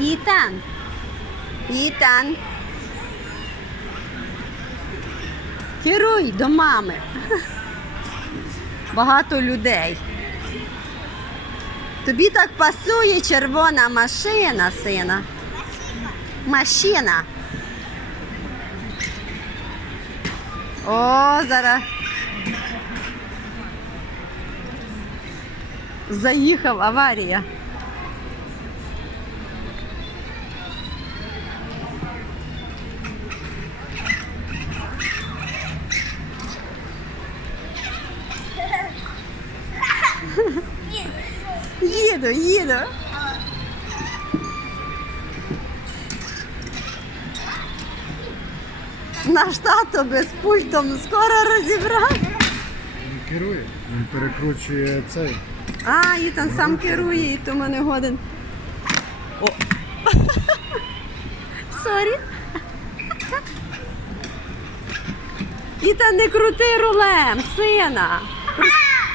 Ітан. Ітан. Керуй до мами. Багато людей. Тобі так пасує червона машина, сина. Машина. О, зараз. Заїхав аварія. Їду, їду. Наш тато без пультом скоро розібрав. Він керує, він перекручує цей. А, Ітан сам керує, і тому не годен. О. Сорі. Ітан, не крути рулем, сина.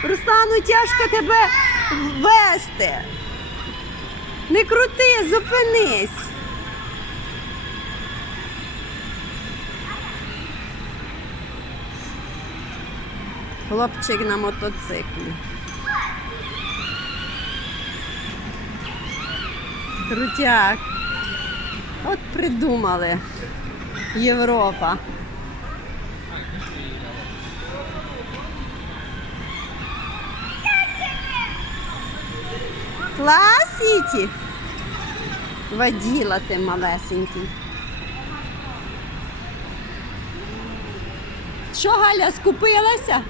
Рус- Руслану тяжко тебе вести. Не крути, зупинись. Хлопчик на мотоциклі. Крутяк. От придумали. Європа. Клас, Сіті. Воділа ти малесенький. Що Галя скупилася?